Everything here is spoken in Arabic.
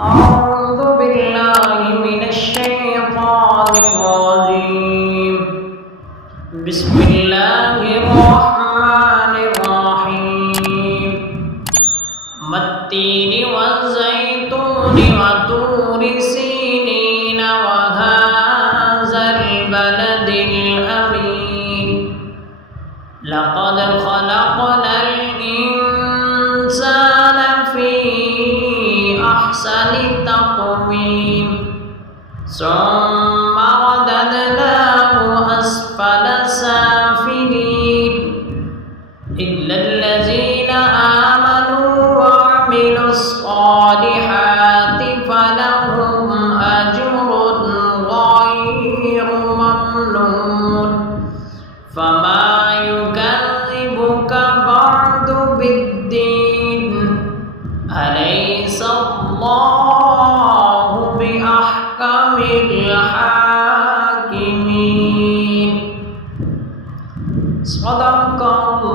أعوذ بالله من الشيطان الرجيم. بسم الله الرحمن الرحيم. والتين والزيتون وطور سينين وهذا البلد الأمين. لقد خلقنا الإنسان في أحسن تقويم ثم رددناه أسفل سافلين إلا الذين آمنوا وعملوا الصالحات فلهم أجر غير ممنون. فما يكذبك بعد بالدين أليس الله بأحكم الحاكمين. صدق الله